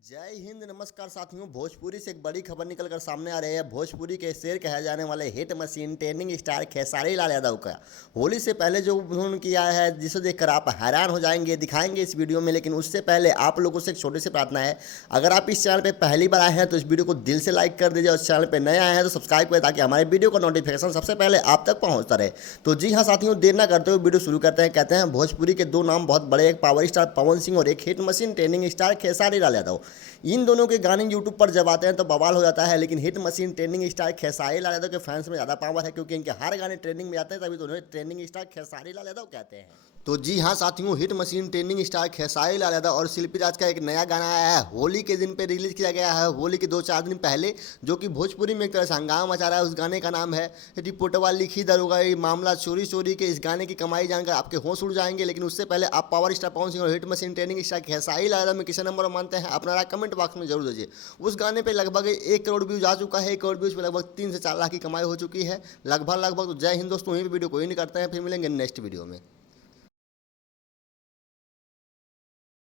जय हिंद, नमस्कार साथियों। भोजपुरी से एक बड़ी खबर निकलकर सामने आ रही है। भोजपुरी के शेर कहे जाने वाले hit machine trending star Khesari Lal Yadav का होली से पहले जो उन्होंने किया है, जिसे देखकर आप हैरान हो जाएंगे, दिखाएंगे इस वीडियो में। लेकिन उससे पहले आप लोगों से एक छोटी सी प्रार्थना है, अगर आप इस चैनल पर पहली बार आए हैं तो इस वीडियो को दिल से लाइक कर दीजिए, और इस चैनल पर नए आए हैं तो सब्सक्राइब करें, ताकि हमारे वीडियो का नोटिफिकेशन सबसे पहले आप तक पहुँचता रहे। तो जी हाँ साथियों, देर ना करते हुए वीडियो शुरू करते हैं। कहते हैं भोजपुरी के दो नाम बहुत बड़े, एक पावर स्टार पवन सिंह और एक hit machine trending star Khesari Lal Yadav. इन दोनों के गाने यूट्यूब पर जब आते हैं तो बवाल हो जाता है। लेकिन hit machine trending star Khesari Lal Yadav के फैंस में ज़्यादा पावर है, क्योंकि इनके हर गाने ट्रेंडिंग में आते हैं, तभी तो उन्हें ट्रेंडिंग स्टार खेसारी लाल यादव कहते हैं। तो जी हाँ साथियों, hit machine trending star Khesari Lal Yadav और शिल्पी राज का एक नया गाना आया है, होली के दिन पे रिलीज किया गया है, होली के 2-4 दिन पहले, जो कि भोजपुरी में एक तरह से हंगामा मचा रहा है। उस गाने का नाम है रिपोर्टवा लिखी दरोगा, ये मामला चोरी चोरी के। इस गाने की कमाई जानकर आपके होश उड़ जाएंगे। लेकिन उससे पहले आप पावर स्टार पवन सिंह और hit machine trending star Khesari Lal Yadav में किसे नंबर मानते हैं, अपना राय कमेंट बॉक्स में जरूर दीजिए। उस गाने पे लगभग 1 करोड़ व्यूज आ चुका है। 1 करोड़ व्यूज में लगभग 3 से 4 लाख की कमाई हो चुकी है लगभग। तो जय हिंद दोस्तों, वहीं पर वीडियो को ही नहीं करते हैं। फिर मिलेंगे नेक्स्ट वीडियो में।